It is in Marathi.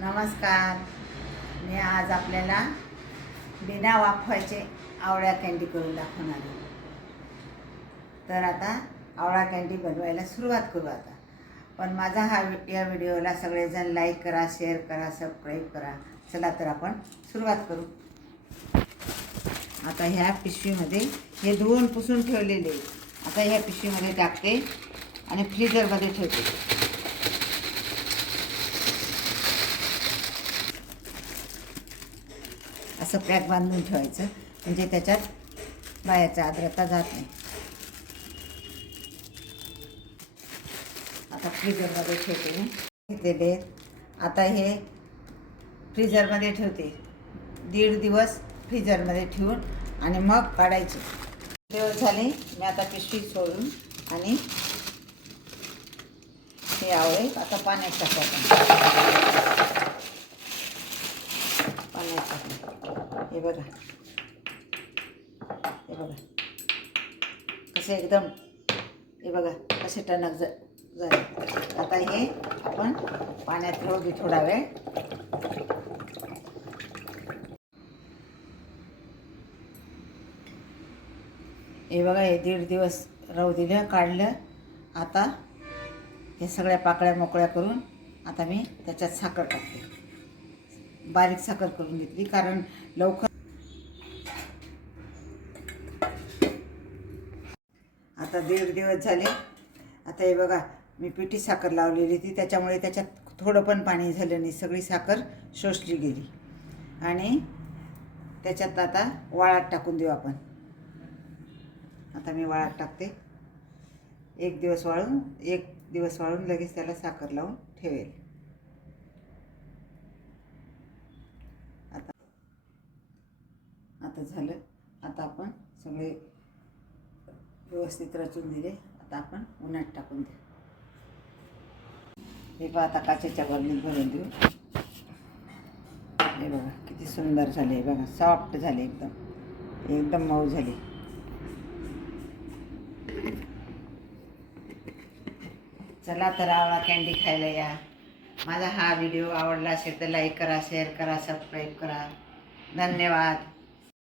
नमस्कार. मी आज आपल्याला बिना वाफवायचे आवळा कँडी करून दाखवणार आहे. तर आता आवळा कँडी बनवायला सुरुवात करू आता. पण माझा या व्हिडिओला सगळेजण लाईक करा, शेअर करा, सबस्क्राईब करा. चला तर आपण सुरुवात करू. आता ह्या पिशवीमध्ये हे धुवून पुसून ठेवलेले आता ह्या पिशवीमध्ये टाकते आणि फ्रीजरमध्ये ठेवते. असं पॅक बांधून ठेवायचं म्हणजे त्याच्यात बाहेरचा आर्द्रता जात नाही. आता फ्रीजरमध्ये ठेवते मी घेतलेले. आता हे फ्रीजरमध्ये ठेवते. 1.5 दिवस फ्रीजरमध्ये ठेवून आणि मग काढायचे. दिवस झाले. मी आता पिशवी सोडून आणि हे आवळे आता पाण्यात टाकायचं. हे बघा कसे एकदम हे बघा कसे टणक झाले. आता हे आपण पाण्यात राहू दे थोडा वेळ. हे बघा हे 1.5 दिवस राहू दिलं, काढलं. आता हे सगळ्या पाकळ्या मोकळ्या करून आता मी त्याच्यात साखर टाकते. बारीक साखर करून घेतली कारण लवकर. आता 1.5 दिवस झाले. आता हे बघा मी पिठी साखर लावलेली होती त्याच्यामुळे त्याच्यात थोडं पण पाणी झालं नाही. सगळी साखर शोषली गेली. आणि त्याच्यात आता वाळत टाकून देऊ आपण. आता मी वाळत टाकते. 1 दिवस वाळून लगेच त्याला साखर लावून ठेवेल. आता झालं. आता आपण सगळे व्यवस्थित रचून दिले. आता आपण उन्हात टाकून देऊ. हे पहा आता काचेच्या बरणीत भरून देऊ. हे बघा किती सुंदर झाले. बघा सॉफ्ट झाले, एकदम मऊ झाले. चला तर आवळा कँडी खायला या. माझा हा व्हिडिओ आवडला असेल तर लाईक करा, शेअर करा, सबस्क्राईब करा. धन्यवाद.